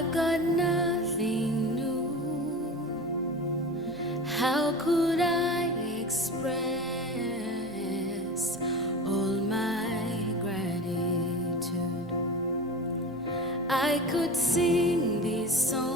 I've got nothing new. How could I express all my gratitude? I could sing this song